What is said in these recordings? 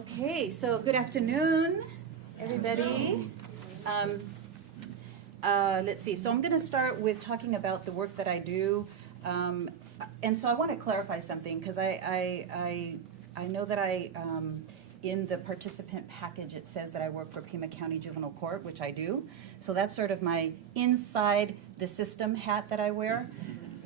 Okay, so good afternoon, everybody. Let's see, so I'm going to start with talking about the work that I do. And so I want to clarify something because I know that in the participant package it says that I work for Pima County Juvenile Court, which I do. So that's sort of my inside the system hat that I wear.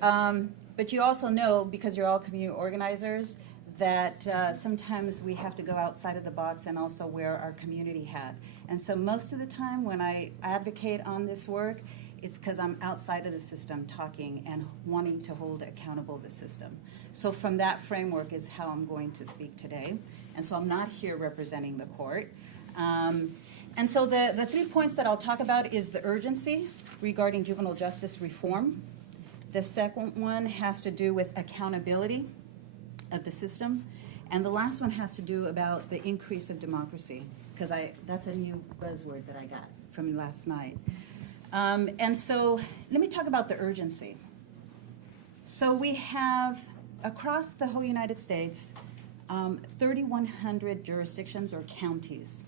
But you also know, because you're all community organizers, that sometimes we have to go outside of the box and also wear our community hat. And so most of the time when I advocate on this work, it's because I'm outside of the system talking and wanting to hold accountable the system. So from that framework is how I'm going to speak today. And so I'm not here representing the court. And so the 3 points that I'll talk about is the urgency regarding juvenile justice reform. The second one has to do with accountability of the system. And the last one has to do about the increase of democracy, because that's a new buzzword that I got from last night. And so let me talk about the urgency. So we have, across the whole United States, 3,100 jurisdictions or counties.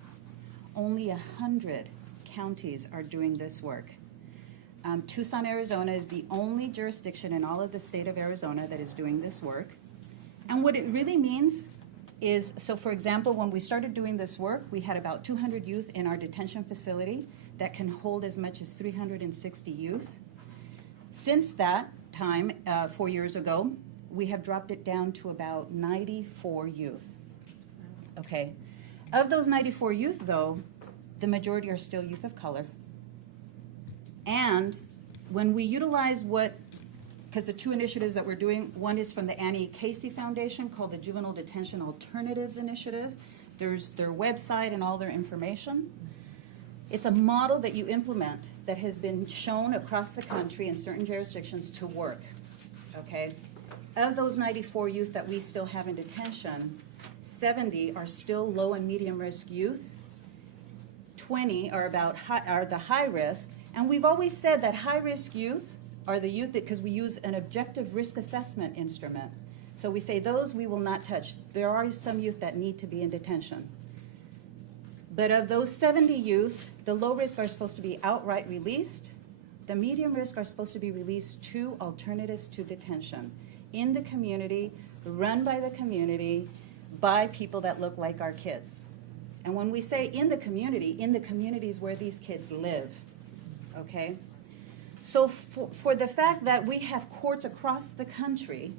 Only 100 counties are doing this work. Tucson, Arizona is the only jurisdiction in all of the state of Arizona that is doing this work. And what it really means is, so for example, when we started doing this work, we had about 200 youth in our detention facility that can hold as much as 360 youth. Since that time, 4 years ago, we have dropped it down to about 94 youth. Okay. Of those 94 youth, though, the majority are still youth of color. And when we utilize because the two initiatives that we're doing, one is from the Annie Casey Foundation called the Juvenile Detention Alternatives Initiative. There's their website and all their information. It's a model that you implement that has been shown across the country in certain jurisdictions to work, okay? Of those 94 youth that we still have in detention, 70 are still low and medium risk youth. 20 are the high risk. And we've always said that high risk youth are the youth because we use an objective risk assessment instrument. So we say those we will not touch. There are some youth that need to be in detention. But of those 70 youth, the low risk are supposed to be outright released. The medium risk are supposed to be released to alternatives to detention in the community, run by the community, by people that look like our kids. And when we say in the communities where these kids live, okay? So for the fact that we have courts across the country,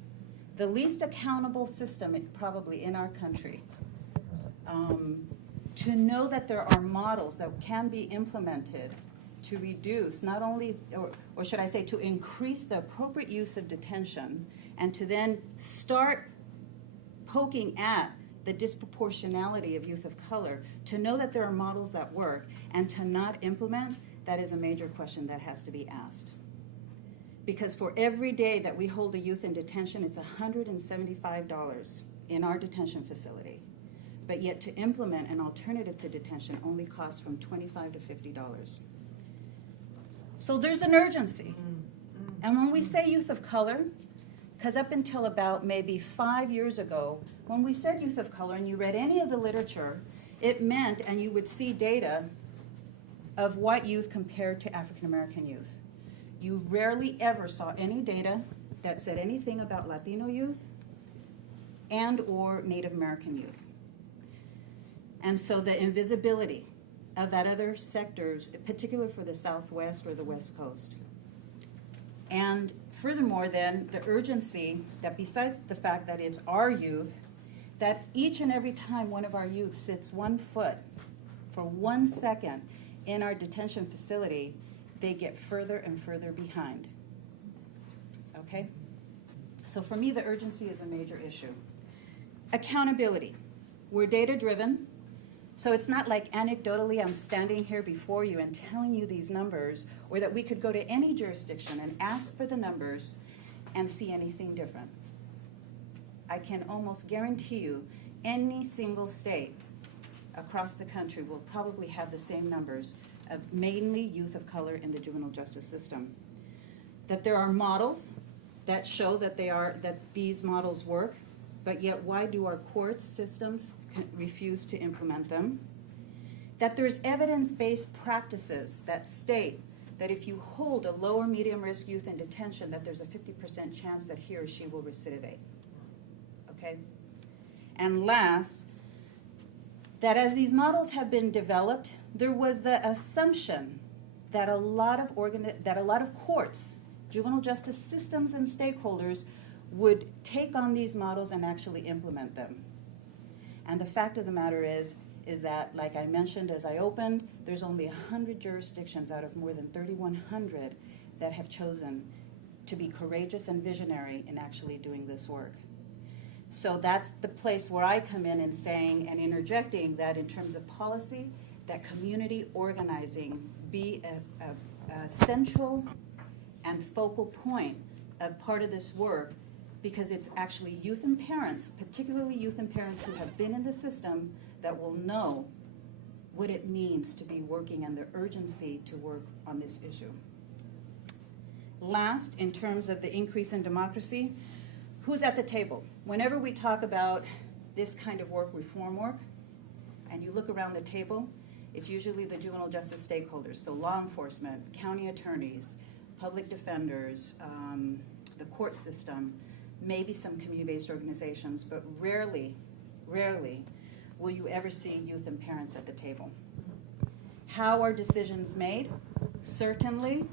the least accountable system probably in our country, to know that there are models that can be implemented to reduce not only, or should I say to increase the appropriate use of detention, and to then start poking at the disproportionality of youth of color, to know that there are models that work and to not implement, that is a major question that has to be asked. Because for every day that we hold a youth in detention, it's $175 in our detention facility. But yet to implement an alternative to detention only costs from $25 to $50. So there's an urgency. And when we say youth of color, because up until about maybe 5 years ago, when we said youth of color and you read any of the literature, it meant, and you would see data of white youth compared to African American youth. You rarely ever saw any data that said anything about Latino youth and or Native American youth. And so the invisibility of that other sectors, particularly for the Southwest or the West Coast. And furthermore then, the urgency that besides the fact that it's our youth, that each and every time one of our youth sits 1 foot for 1 second in our detention facility, they get further and further behind. Okay? So for me, the urgency is a major issue. Accountability. We're data-driven, so it's not like anecdotally I'm standing here before you and telling you these numbers, or that we could go to any jurisdiction and ask for the numbers and see anything different. I can almost guarantee you any single state across the country will probably have the same numbers of mainly youth of color in the juvenile justice system. That there are models that show that these models work, but yet why do our court systems refuse to implement them? That there's evidence-based practices that state that if you hold a low or medium risk youth in detention, that there's a 50% chance that he or she will recidivate, okay? And last, that as these models have been developed, there was the assumption that a lot of courts, juvenile justice systems and stakeholders would take on these models and actually implement them. And the fact of the matter is that, like I mentioned as I opened, there's only 100 jurisdictions out of more than 3,100 that have chosen to be courageous and visionary in actually doing this work. So that's the place where I come in and saying and interjecting that in terms of policy, that community organizing be a central and focal point of part of this work, because it's actually youth and parents, particularly youth and parents who have been in the system, that will know what it means to be working and the urgency to work on this issue. Last, in terms of the increase in democracy, who's at the table? Whenever we talk about this kind of work, reform work, and you look around the table, it's usually the juvenile justice stakeholders, so law enforcement, county attorneys, public defenders, the court system, maybe some community-based organizations, but rarely will you ever see youth and parents at the table. How are decisions made? Certainly,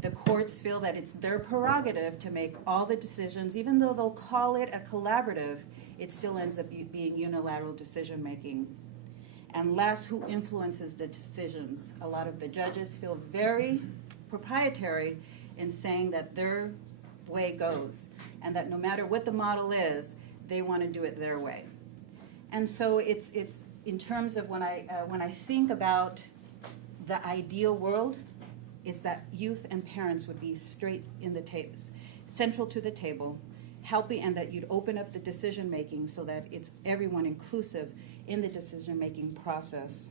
the courts feel that it's their prerogative to make all the decisions. Even though they'll call it a collaborative, it still ends up being unilateral decision-making. And last, who influences the decisions? A lot of the judges feel very proprietary in saying that their way goes, and that no matter what the model is, they want to do it their way. And so it's in terms of when I think about the ideal world, is that youth and parents would be straight in the tapes, central to the table, helping, and that you'd open up the decision making so that it's everyone inclusive in the decision making process.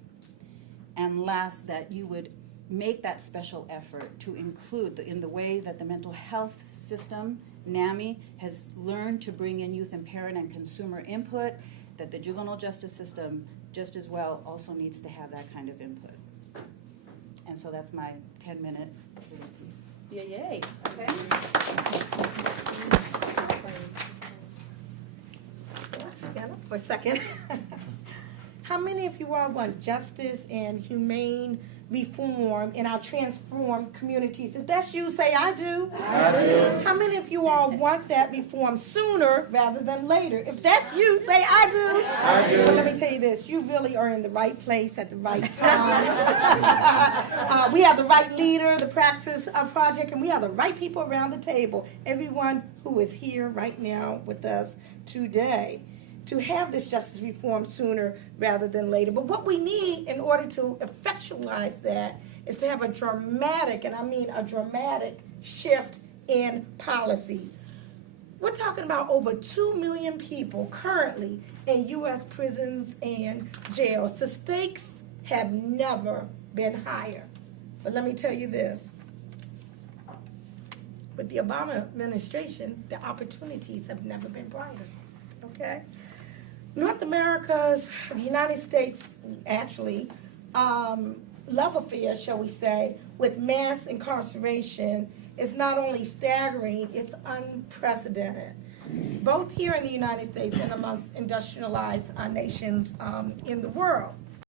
And last, that you would make that special effort to include in the way that the mental health system, NAMI, has learned to bring in youth and parent and consumer input, that the juvenile justice system just as well also needs to have that kind of input. And so that's my 10-minute little piece. Yay. Okay? Let's stand up for a second. How many of you all want justice and humane reform in our transformed communities? If that's you, say I do. I do. How many of you all want that reform sooner rather than later? If that's you, say I do. I do. Well, let me tell you this, you really are in the right place at the right time. We have the right leader, the Praxis Project, and we have the right people around the table. Everyone who is here right now with us today, to have this justice reform sooner rather than later. But what we need in order to effectualize that is to have a dramatic, and I mean a dramatic, shift in policy. We're talking about over 2 million people currently in U.S. prisons and jails. The stakes have never been higher. But let me tell you this. With the Obama administration, the opportunities have never been brighter. Okay? North America's, the United States, actually, love affair, shall we say, with mass incarceration is not only staggering, it's unprecedented. Both here in the United States and amongst industrialized nations in the world.